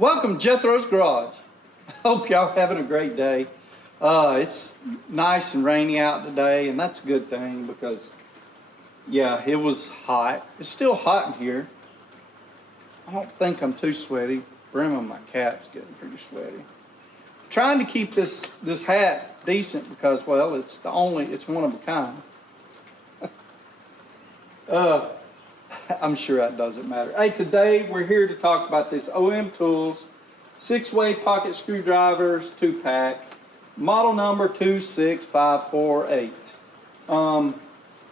Welcome to Jethro's Garage. I hope y'all having a great day. It's nice and rainy out today, and that's a good thing because, yeah, it was hot. It's still hot in here. I don't think I'm too sweaty. Brim on my cap's getting pretty sweaty. Trying to keep this hat decent because, well, it's one of a kind. I'm sure that doesn't matter. Hey, today we're here to talk about this OEM Tools 6-way pocket screwdrivers 2-pack, model number 26548.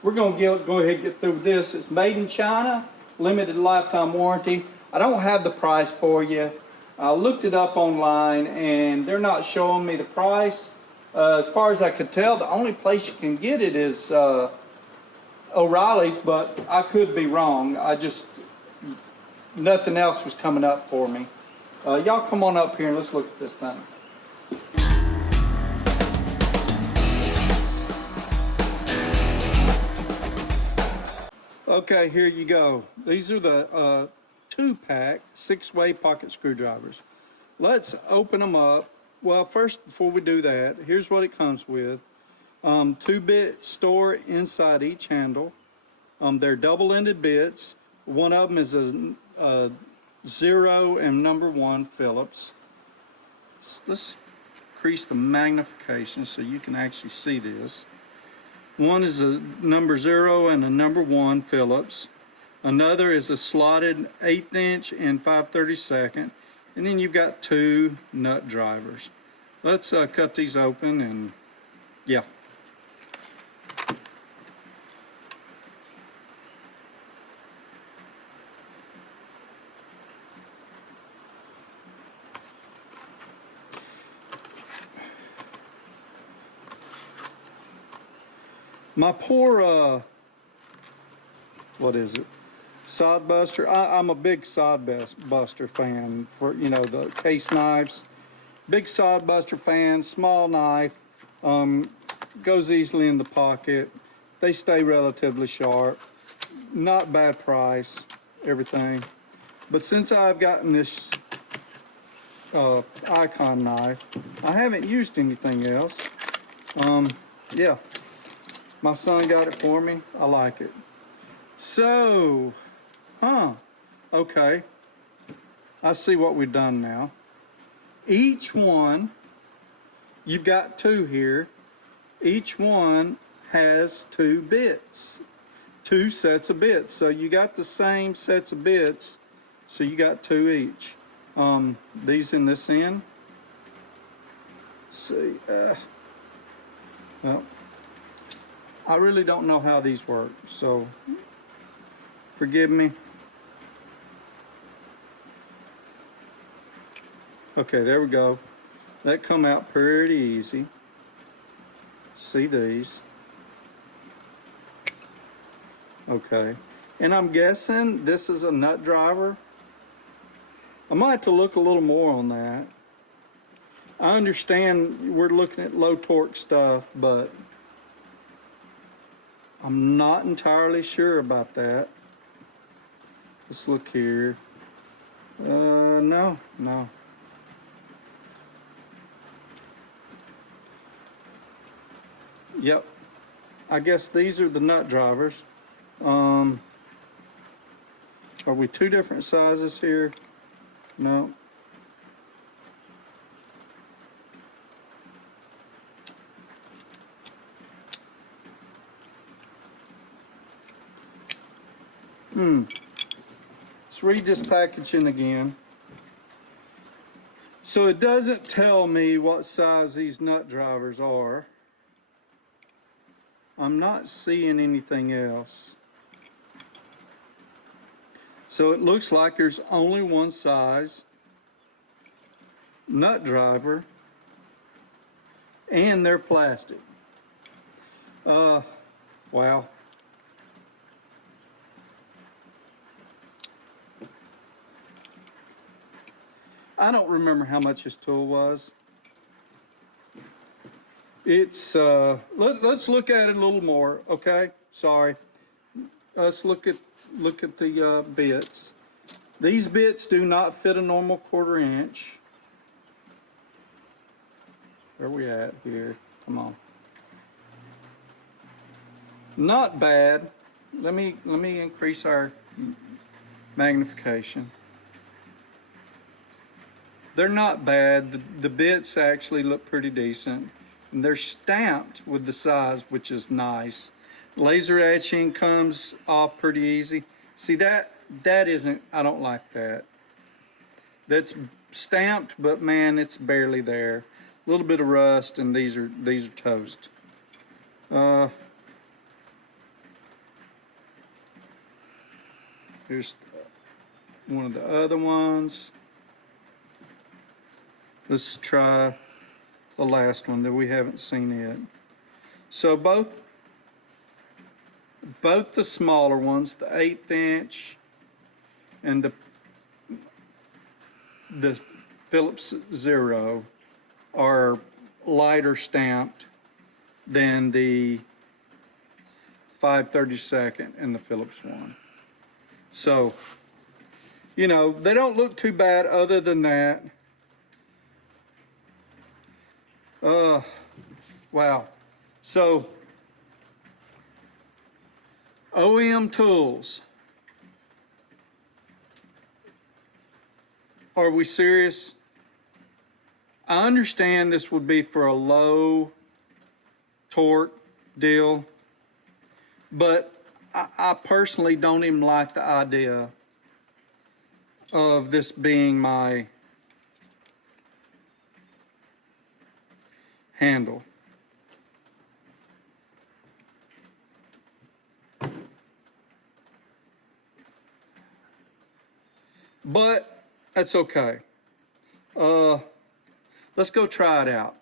We're going to go ahead and get through this. It's made in China, limited lifetime warranty. I don't have the price for you. I looked it up online and they're not showing me the price. As far as I could tell, the only place you can get it is O'Reilly's, but I could be wrong. Nothing else was coming up for me. Y'all come on up here and let's look at this thing. Okay, here you go. These are the 2-pack 6-way pocket screwdrivers. Let's open them up. Well, first, before we do that, here's what it comes with. 2-bit store inside each handle. They're double-ended bits. One of them is a 0 and number 1 Phillips. Let's increase the magnification so you can actually see this. One is a number 0 and a number 1 Phillips. Another is a slotted 1/8 inch and 5/32. And then you've got 2 nut drivers. Let's cut these open and yeah. My poor, what is it? Sod buster. I'm a big sod buster fan for, you know, the case knives. Big sod buster fan, small knife, goes easily in the pocket. They stay relatively sharp. Not bad price, everything. But since I've gotten this Icon knife, I haven't used anything else. Yeah. My son got it for me. I like it. So, okay. I see what we've done now. Each one, you've got 2 here. Each one has 2 bits, 2 sets of bits. So you got the same sets of bits. So you got 2 each. These in this end. Let's see. Well. I really don't know how these work, so forgive me. Okay, there we go. That come out pretty easy. See these. Okay, and I'm guessing this is a nut driver. I might have to look a little more on that. I understand we're looking at low torque stuff, but I'm not entirely sure about that. Let's look here. No. Yep. I guess these are the nut drivers. Are we 2 different sizes here? No. Let's read this packaging again. So it doesn't tell me what size these nut drivers are. I'm not seeing anything else. So it looks like there's only one size nut driver, and they're plastic. Wow. I don't remember how much this tool was. It's let's look at it a little more, okay? Sorry. Let's look at the bits. These bits do not fit a normal 1/4 inch. Where are we at here? Come on. Not bad. Let me increase our magnification. They're not bad. The bits actually look pretty decent. And they're stamped with the size, which is nice. Laser etching comes off pretty easy. See, that isn't, I don't like that. That's stamped, but man, it's barely there. A little bit of rust, and these are toast. Here's one of the other ones. Let's try the last one that we haven't seen yet. So both the smaller ones, the 1/8 inch and the Phillips 0, are lighter stamped than the 5/32 and the Phillips one. So, you know, they don't look too bad other than that. Wow. So, OEM tools. Are we serious? I understand this would be for a low torque deal, but I personally don't even like the idea of this being my handle. But that's okay. Let's go try it out.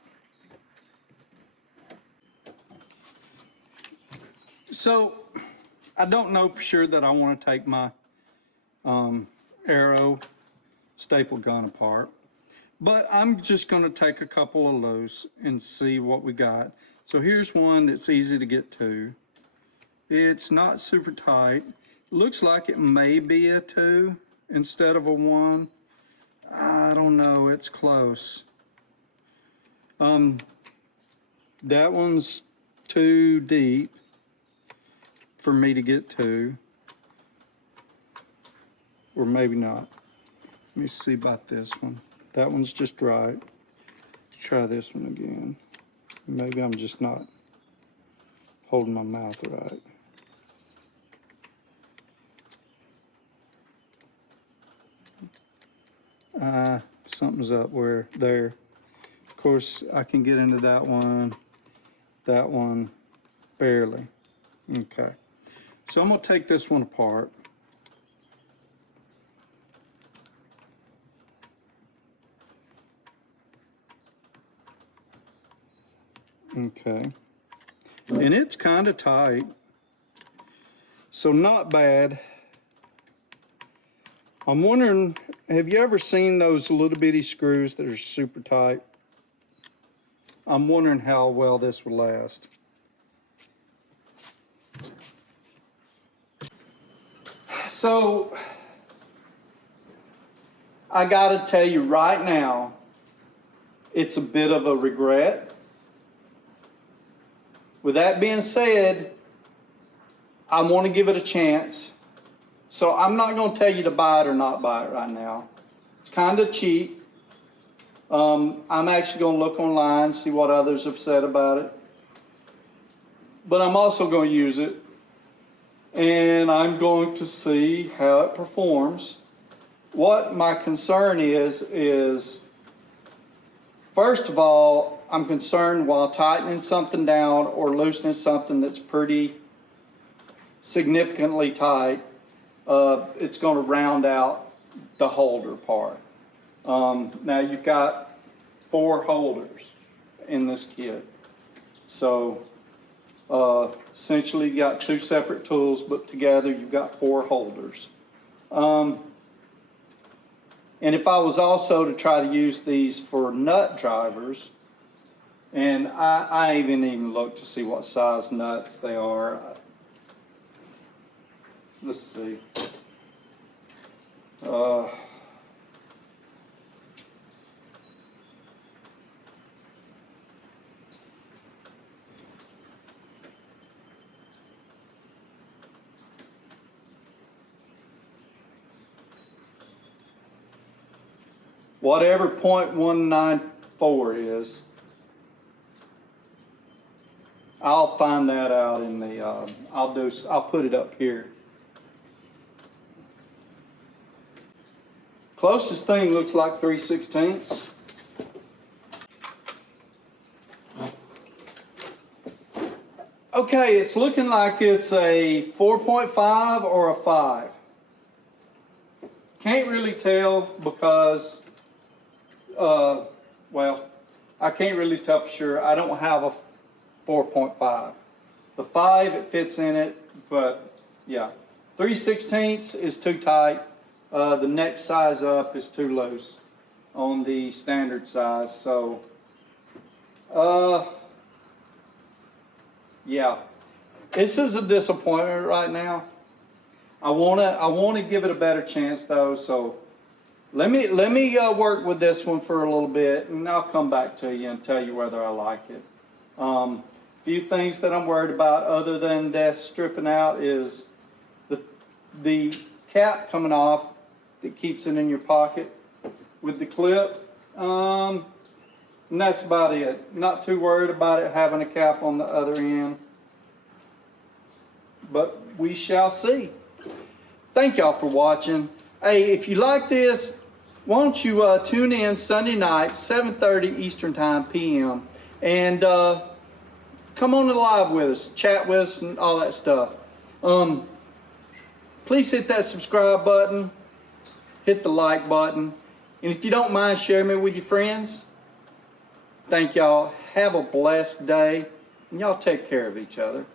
So I don't know for sure that I want to take my Arrow staple gun apart, but I'm just going to take a couple of loose and see what we got. So here's one that's easy to get to. It's not super tight. Looks like it may be a 2 instead of a 1. I don't know, it's close. That one's too deep for me to get to, or maybe not. Let me see about this one. That one's just right. Let's try this one again. Maybe I'm just not holding my mouth right. Something's up where there. Of course, I can get into that one barely. Okay. So I'm gonna take this one apart. Okay. And it's kind of tight. So not bad. I'm wondering, have you ever seen those little bitty screws that are super tight? I'm wondering how well this will last. So, I gotta tell you right now, it's a bit of a regret. With that being said, I want to give it a chance. So I'm not going to tell you to buy it or not buy it right now. It's kind of cheap. I'm actually going to look online, see what others have said about it. But I'm also going to use it. And I'm going to see how it performs. What my concern is first of all, I'm concerned while tightening something down or loosening something that's pretty significantly tight, it's going to round out the holder part. Now you've got 4 holders in this kit. So essentially you got 2 separate tools, but together you've got 4 holders. And if I was also to try to use these for nut drivers, and I even looked to see what size nuts they are. Let's see. Uh, whatever 0.194 is, I'll find that out in the, I'll put it up here. Closest thing looks like 3/16. Okay, it's looking like it's a 4.5 or a 5. Can't really tell because, well, I can't really tell for sure. I don't have a 4.5. The 5, it fits in it, but yeah. 3/16 is too tight. The next size up is too loose on the standard size. So, yeah, this is a disappointment right now. I wanna give it a better chance though. So let me work with this one for a little bit, and I'll come back to you and tell you whether I like it. Few things that I'm worried about other than that stripping out is the cap coming off that keeps it in your pocket with the clip. And that's about it. Not too worried about it having a cap on the other end, but we shall see. Thank y'all for watching. Hey, if you like this, why don't you tune in Sunday night, 7:30 Eastern Time PM, and come on the live with us, chat with us, and all that stuff. Please hit that subscribe button, hit the like button, and if you don't mind sharing me with your friends. Thank y'all. Have a blessed day, and y'all take care of each other.